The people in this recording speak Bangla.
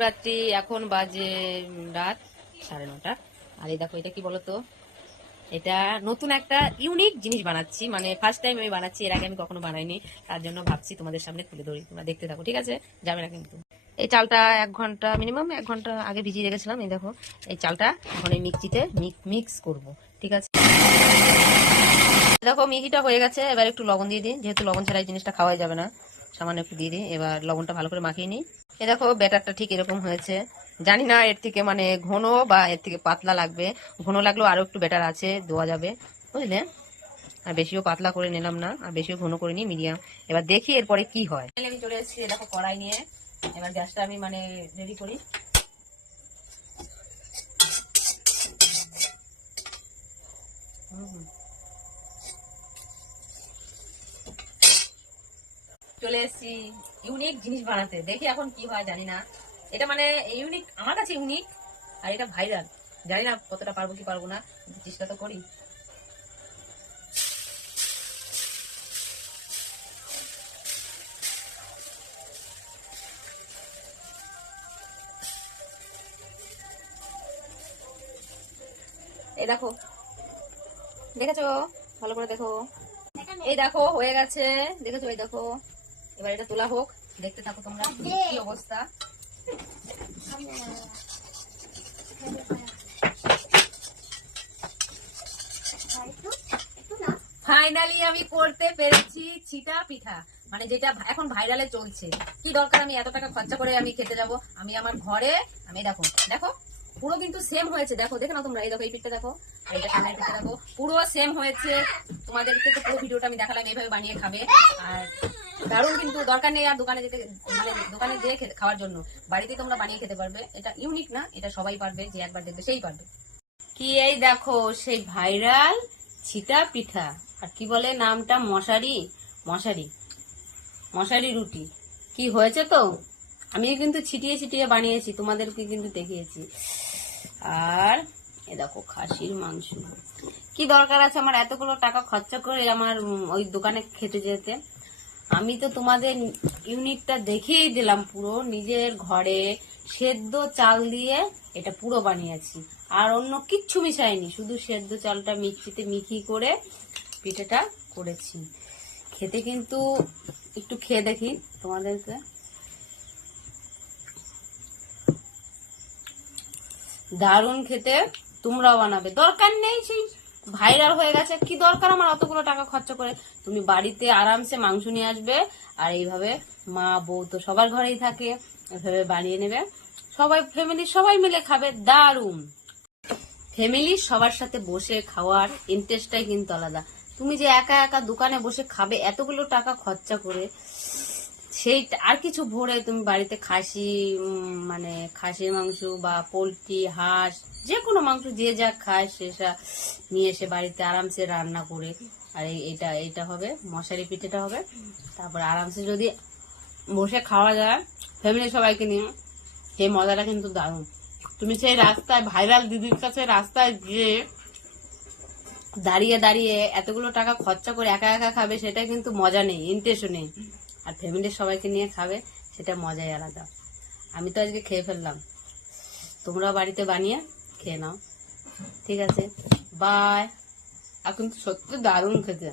রাত্রি এখন বাজে রাত 9:30। আর এই দেখো এটা কি বলতো, এটা নতুন একটা ইউনিক জিনিস বানাচ্ছি, মানে ফার্স্ট টাইম আমি বানাচ্ছি, এর আগে আমি কখনো বানাইনি। তার জন্য ভাবছি তোমাদের সামনে তুলে ধরি, তোমরা দেখতে থাকো, ঠিক আছে? যাবে না কিন্তু। এই চালটা 1 ঘন্টা, মিনিমাম 1 ঘন্টা আগে ভিজিয়ে রেখেছিলাম। এই দেখো এই চালটা এখন এই মিক্সিতে মিক্স করব, ঠিক আছে? দেখো মিহিটা হয়ে গেছে, এবার একটু লবণ দিয়ে দিই, যেহেতু লবণ ছাড়া এই জিনিসটা খাওয়াই যাবে না। সামান্য একটু দিয়ে দিই, এবার লবণটা ভালো করে মাখিয়ে নিই। এ দেখো ব্যাটারটা ঠিক এরকম হয়েছে। জানি না এর থেকে মানে ঘন বা এর থেকে পাতলা লাগবে। ঘন লাগলেও আরো একটু ব্যাটার আছে, দেওয়া যাবে, বুঝলে? আর বেশিও পাতলা করে নিলাম না, আর বেশিও ঘন করে নিই, মিডিয়াম। এবার দেখি এরপরে কি হয়। আমি চলে এসেছি, দেখো কড়াই নিয়ে। এবার গ্যাসটা আমি মানে রেডি করি। চলে এসেছি ইউনিক জিনিস বানাতে, দেখি এখন কি হয় জানি না। এটা মানে ইউনিক, আমার কাছে ইউনিক, আর এটা ভাইরাল। জানি না কতটা পারবো কি পারবো না, চেষ্টা তো করি। এই দেখো, দেখেছো? ভালো করে দেখো। এই দেখো হয়ে গেছে, দেখেছো? এই দেখো, এবার এটা তোলা হোক, দেখতে থাকো তোমরা কি অবস্থা। ফাইনালি আমি করতে পেরেছি ছিটা পিঠা, মানে যেটা এখন ভাইরালে চলছে। কি দরকার আমি এত টাকা খরচা করে আমি খেতে যাব? আমি আমার ঘরে, আমি দেখো দেখো পুরো কিন্তু সেম হয়েছে। দেখো দেখে না তোমরা? এই দেখো এই পিঠটা দেখো, এইটা সামনের পিঠটা দেখো, পুরো সেম হয়েছে। তোমাদেরকে তো পুরো ভিডিওটা আমি দেখালাম, এইভাবে বানিয়ে খাবে। আর দারুণ কিন্তু, দরকার নেই আর দোকানে যেতে, মানে দোকানে যেয়ে খাওয়ার জন্য বাড়িতে তোমরা বানিয়ে খেতে পারবে। এটা ইউনিক না, এটা সবাই পারবে, যে একবার দেখবে সেই পারবে। কি এই দেখো সেই ভাইরাল ছিটা পিঠা, আর কি বলে নামটা, মশারি, মশারি, মশারি রুটি। কি হয়েছে তো, আমি কিন্তু ছিটিয়ে ছিটিয়ে বানিয়েছি, তোমাদেরকে কিন্তু দেখিয়েছি। আর এ দেখো খাসির মাংস। কি দরকার আছে আমার এতগুলো টাকা খরচা করে আমার ওই দোকানে খেতে যেতে? আমি তো তোমাদের ইউনিটটা দেখিয়ে দিলাম, পুরো নিজের ঘরে সেদ্ধ চাল দিয়ে এটা পুরো বানিয়েছি। আর অন্য কিচ্ছু মিশাইনি, শুধু সেদ্ধ চালটা মিক্সিতে মিহি করে পিঠাটা করেছি। খেতে কিন্তু একটু খেয়ে দেখি তোমাদেরকে। দারুণ খেতে, তোমরাও বানাবে। দরকার নেই সেই ভাইরাল হয়ে গেছে, কি দরকার আমার অতগুলো টাকা খরচা করে? তুমি বাড়িতে আরামসে মাংস নিয়ে আসবে, আর এইভাবে মা বউ তো সবার ঘরেই থাকে, এইভাবে বানিয়ে নেবে, সবাই ফ্যামিলি সবাই মিলে খাবে। দারুণ। ফ্যামিলি সবার সাথে বসে খাওয়ার ইন্টারেস্টটাই কিন্তু আলাদা। তুমি যে একা একা দোকানে বসে খাবে এতগুলো টাকা খরচা করে, সেই আর কিছু ভরে তুমি বাড়িতে খাসি, মানে খাসির মাংস বা পোলট্রি, হাঁস, যে কোনো মাংস যে যা খায় সেটা নিয়ে এসে বাড়িতে আরামসে রান্না করে, আর এইটা এইটা হবে মশারি পিঠেটা হবে, তারপর আরামসে যদি বসে খাওয়া যায় ফ্যামিলি সবাইকে নিয়ে, সেই মজাটা কিন্তু দারুণ। তুমি সেই রাস্তায় ভাইরাল দিদির কাছে রাস্তায় গিয়ে দাঁড়িয়ে দাঁড়িয়ে এতগুলো টাকা খরচা করে একা একা খাবে, সেটা কিন্তু মজা নেই, ইন্টারেস্টও নেই। আর ফ্যামিলির সবাইকে নিয়ে খাবে, সেটা মজাই আলাদা। আমি তো আজকে খেয়ে ফেললাম, তোমরা বাড়িতে বানিয়ে খেয়ে নাও, ঠিক আছে? বাই। আর কিন্তু সত্যি দারুণ খেতে।